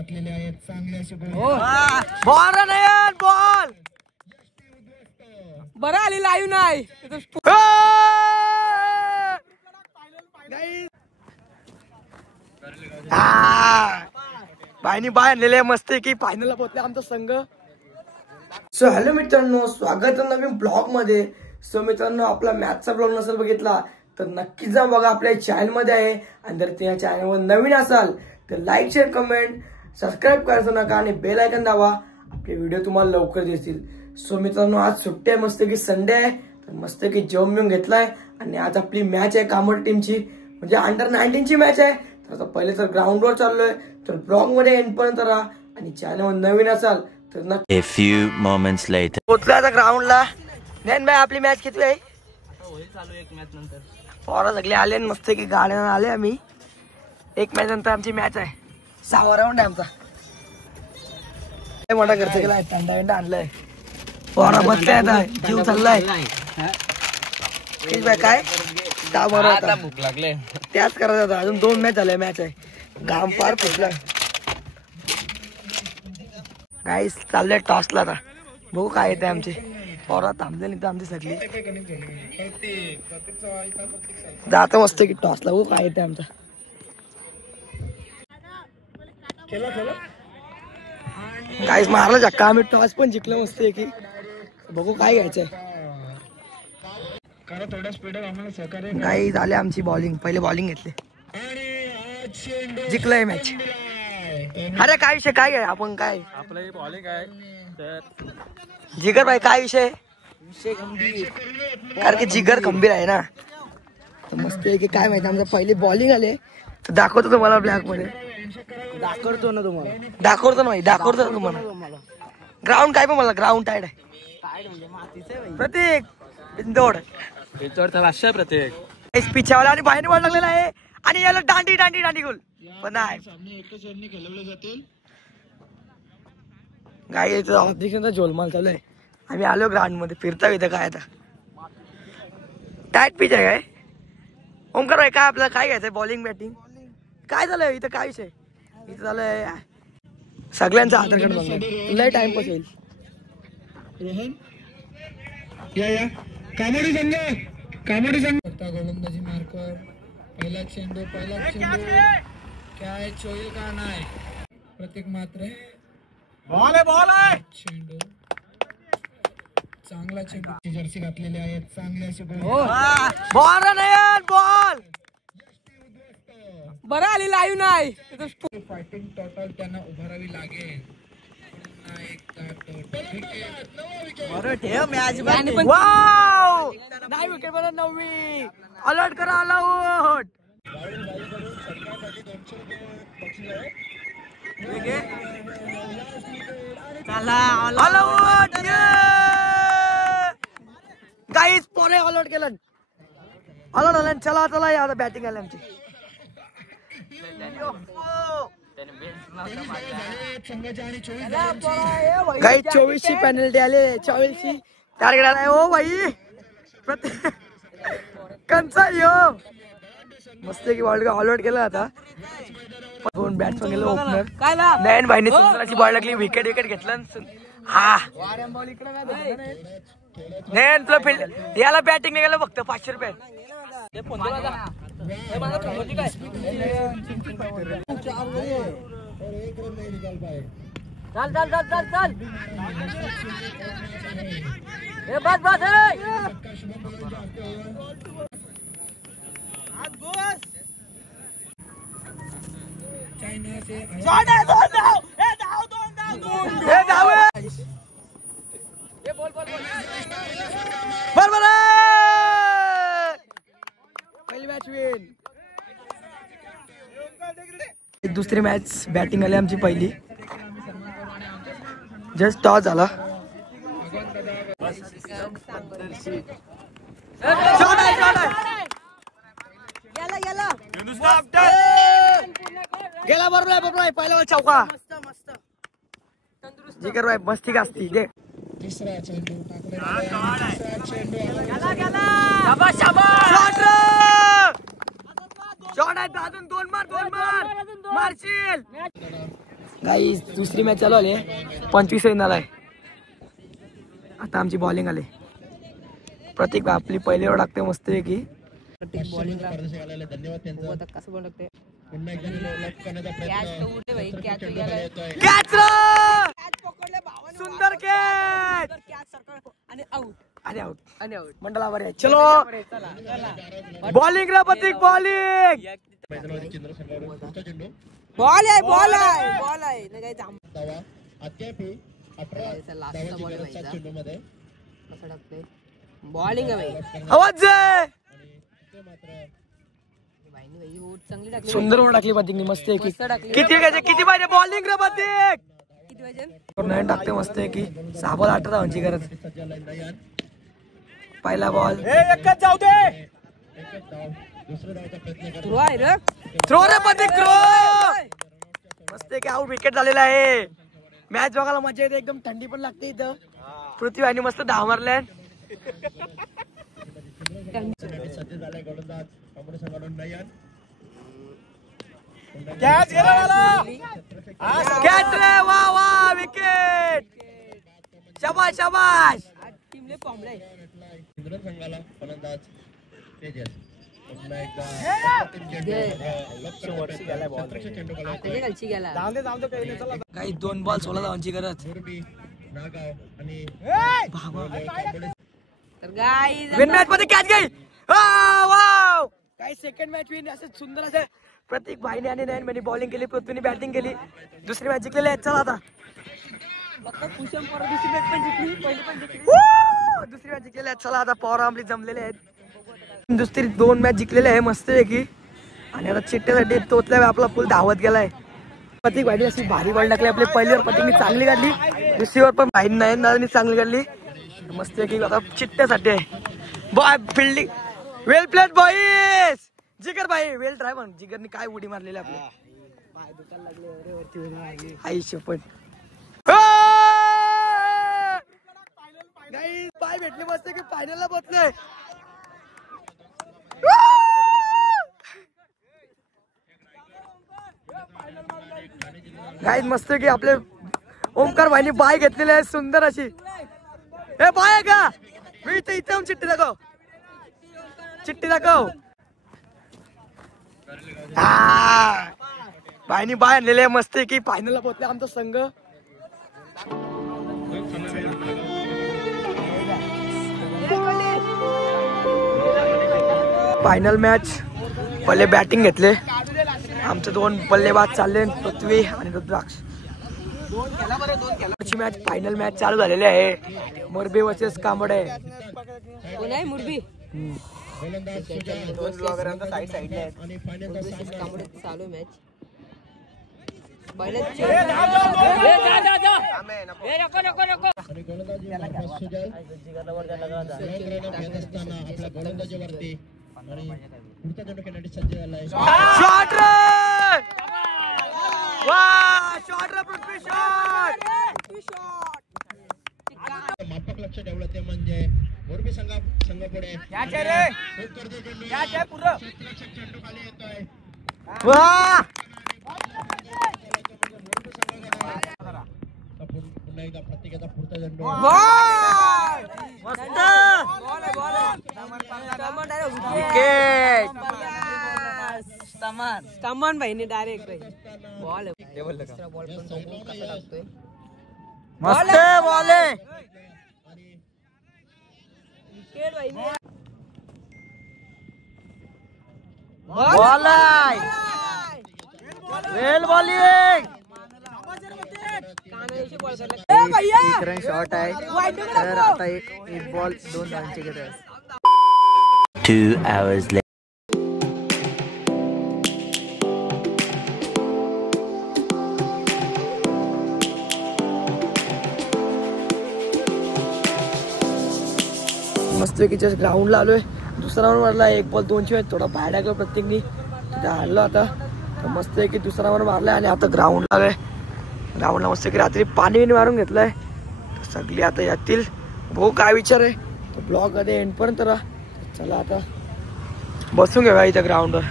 घातलेले आहेत चांगले असे बॉल नाही बॉल बरं आली लाईव्ह नाही बायनी बाय आणलेले मस्त की फायनलला पोहोचले आमचा संघ. सो हॅलो मित्रांनो, स्वागत आहे नवीन ब्लॉग मध्ये. सो मित्रांनो, आपला मॅचचा ब्लॉग नसेल बघितला तर नक्कीच जा बघा, आपल्या चॅनल मध्ये आहे. आणि जर त्या चॅनलवर नवीन असाल तर लाईक शेअर कमेंट सबस्क्राईब करायचं नका आणि बेल आयकॉन दाबा, आपले व्हिडिओ तुम्हाला लवकर दिसतील. सो मित्रांनो, आज सुट्टी आहे, मस्त की संडे आहे, तर मस्त की जेवण बिवून घेतलाय आणि आज आपली मॅच आहे कामोड टीमची, म्हणजे अंडर-19 ची मॅच आहे. तर आता पहिले तर ग्राउंडवर चाललोय, तर ब्लॉग मध्ये एंड पर्यंत राहा आणि चॅनलवर नवीन असाल तर नक्की. A few moments later. पोहोचला आता ग्राउंडला. नैन भाई, आपली मॅच किती आहे? चालू एक मॅच नंतर पोरं सगळे आले मस्त की गाड्यानं आले आम्ही. एक मॅच नंतर आमची मॅच आहे, 6वा राऊंड आहे आमचा. मोठा खर्च केलाय, थंडा बिंडा आणलाय, पोरा बसते आता, जीव चाललाय. काय आता भूक लागले त्याच करायचं होता. अजून 2 मॅच झाल्या, मॅच आहे, घाम फार फुटला. गाईस चाललंय टॉसला, आता बघू काय येते. आमचे पोरा थांबले नाही तर आमची सगळी जात मस्त की टॉसला, बघू काय येते आमचा. गाईस मारला झक्का, आम्ही टॉस पण जिंकलो मस्त की. बघू काय घ्यायचंय. गाईस आले आमची बॉलिंग, पहिले बॉलिंग घेतले, जिंकलंय मॅच. अरे काय विषय, काय आहे आपण, काय आपलं बॉलिंग आहे जिगर भाई, काय विषय कारण की जिगर खंबीर आहे ना, तर मस्त आहे की. काय माहिती, आमचं पहिले बॉलिंग आले तर दाखवतो तुम्हाला ब्लॅक मध्ये, दाखवतो ना तुम्हाला, दाखवतो ना दाखवतो ना तुम्हाला. ग्राउंड काय पण मला ग्राउंड टाईट आहे. प्रतीक बिंदोड भाषा प्रत्येक पिछावाला आणि बाहेर बॉल लागलेला आहे आणि याला दांडी दांडी दांडी गोल पण नाही. गाईचा ऑब्जेक्शनचा झोलमाल चालू आहे. आम्ही आलो ग्राउंड मध्ये, फिरता इथं काय आता टाईट पिच आहे. काय ओमकार भाई, काय आपल्याला काय घ्यायचंय, बॉलिंग बॅटिंग काय झालंय इथं, काय विषय इथं झालंय. सगळ्यांचा आधार कार्ड बघणार, लय टाइमपास येईल. रोहन या कामोडी संघ, कामोडी संघ गोलंदाजी मार्कर, पहिला चेंडू काय चोईल का नाही. प्रत्येक मात्र बॉल आहे चेंडू, चांगला चेंडू, जर्सी घातलेले आहेत चांगले असे बॉल नाही बॉल बरं आली लाईव्ह नाही. फायटिंग टोटल त्यांना उभारावी लागेल. वाव, नाही विकेट बरं, 9वी अलर्ट करा, अलर्ट. गाईस पोरे अलर्ट केलं, अलर्ट आलं. चला चला या बॅटिंग आली आमची. गाईस 24ची पेनल्टी आले, 24ची टार्गेट आलाय. ओ भाई कंचा यो मस्त की बॉल ऑलआउट केला. आता 2 बॅट्समन गेलो, ओपनर नयन भाईने सुंदराची बॉल लागली, विकेट घेतलं. हा नयन तुला फील्ड याला बॅटिंग नाही गेलं, फक्त 500 रुपये. चल चल चल चल चल, बस बस पहिली मॅच विन. दुसरी मॅच बॅटिंग आली आमची, पहिली जस्ट टॉस झाला. गेला बरोबर आहे, बरोबर आहे, पहिला चौका. जिगर भाई मस्ती गास्ती दे. तिसरा चेंडू शॉट आहे, अजून 2 मार मारशील. गाईस दुसरी मॅच चालू आली 25 रन आलाय. आता आमची बॉलिंग आली. प्रत्येक आपली पहिली ओव्हर टाकते मस्त आहे की सुंदर कॅच आणि आउट मंडला बरे. चलो बॉलिंग ला प्रत्येक बॉलिंग बॉल आहे बॉलिंग आहे आवाज चांगली टाकली. सुंदर ओव्हर टाकली प्रत्येकनी मस्त आहे की किती पाहिजे बॉलिंग रे प्रत्येक किती पाहिजे नाही टाकते मस्त आहे की 6 बॉल 8 धावांची गरज. पहिला बॉल जाऊ दे. थ्रो आहे रे थ्रो रे प्रत्येक थ्रो मस्त आहे की आउट विकेट झालेला आहे. मॅच बघायला मजा येते एकदम थंडी पण लागते इथं. पृथ्वी आणि मस्त धाव मारल्या. कॅच कॅच रे वा वा विकेट शाबाश शाबाश. टीमले पॉम्बले खालची गेला. काही 2 बॉल 16 धावांची गरज. तर गाईज विन मॅच मध्ये कॅच गई. वाव काही सेकंड मॅच विन असं सुंदर असं प्रत्येक भाईने आणि नयनने बॉलिंग केली पृथ्वीने बॅटिंग केली. दुसरी मॅच जिंकलेली आहे. चला आता दुसरी मॅच पण जिंकली पहिली पण जिंकली. दुसरी मॅच जिंकलेली आहे. चला आता पॉवर आपली जमलेले आहेत. दुसरी 2 मॅच जिंकलेले आहे मस्त आहे की. आणि आता चिट्ट्यासाठी तोतल्या आपला फुल धावत गेलाय. प्रत्येक भाईने अशी भारी बॉल टाकली. आपली पहिलीवर प्रत्येकनी चांगली काढली. दुसरीवर पण भाई नयन चांगली काढली मस्त आहे की. आता चिट्ट्यासाठी आहे बॉय फिल्डिंग वेल प्लेड बॉईज. जिगर भाई वेल ट्राय पण जिगरनी काय उडी मारलेली आपली पाय दुखायला लागले आई शपथ. गाईस पाय भेटले मस्त की फायनलला पोहोचले. गाईस मस्त की आपले ओमकार भाईनी बाय घेतलेली आहे सुंदर अशी. हे बाय आहे का मी इथे येऊन चिठ्ठी दाखव चिठ्ठी दाखव. भाईनी बाय आणलेले मस्त की फायनलला पोहोचले आमचा संघ. फायनल मॅच पहिले बॅटिंग घेतले आमचे 2 बल्लेबाज चालले पृथ्वी आणि रुद्राक्ष. मॅच फायनल मॅच चालू झालेली आहे. मोरबी वर्सेस कांबडे. कोण आहे मुरबी चालू मॅच शॉट रे वा शॉट रे पृथ्वी शॉट. माफक लक्ष ठेवलं ते म्हणजे मोरबी संघ पुढे चेंडू खाली येतोय. वा पुन्हा एकदा प्रत्येकाचा पुढचा चेंडू विकेट. कमान भाईने डायरेक्ट बॉल बॉल पण कसा टाकतोय. मस्त बॉल आहे. विकेट भाईने बॉल आहे वेल बॉलिंग. शॉट आहे तर आता एक बॉल 2 धावांची गरज. 2 hours later. मस्त की जस्ट ग्राउंडला आलोय. दुसरा राऊंड मारला 1 बॉल 2ची मॅच थोडा बाहेर टाकला प्रत्येकनी तिथे हारलो. आता मस्त आहे की दुसरा राऊंड मारलाय आणि आता ग्राउंडला आलोय. ग्राउंडला मस्त की रात्री पाणी मारून घेतलंय. सगळी आता यातील भाऊ काय विचार आहे तो ब्लॉग मध्ये एंड पर्यंत राहा. चला आता बसून घेऊया इथं ग्राउंडवर.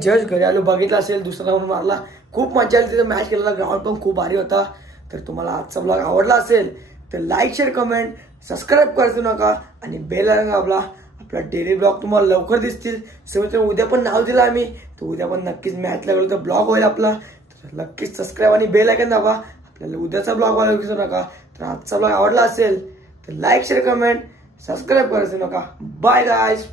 जस्ट घरी आलो, बघितला असेल दुसरा राऊंड मारला, खूप मजा आली तिथे, मॅच केलेला, ग्राउंड पण खूप भारी होता. तर तुम्हाला आजचा ब्लॉग आवडला असेल तर लाईक शेअर कमेंट सबस्क्राईब करायचं नका आणि बेल आयकॉन दाबा. आपला डेली ब्लॉग तुम्हाला लवकर दिसतील. सो मित्रांनो उद्या पण नाव दिलं आम्ही, तर उद्या पण नक्कीच मॅचला गेलो तर ब्लॉग होईल आपला. तर नक्कीच सबस्क्राईब आणि बेल आयकॉन दाबा. आपल्याला उद्याचा ब्लॉग बघायला विसरू नका. तर आजचा ब्लॉग आवडला असेल तर लाईक शेअर कमेंट सबस्क्राईब करायचं नका. Bye guys.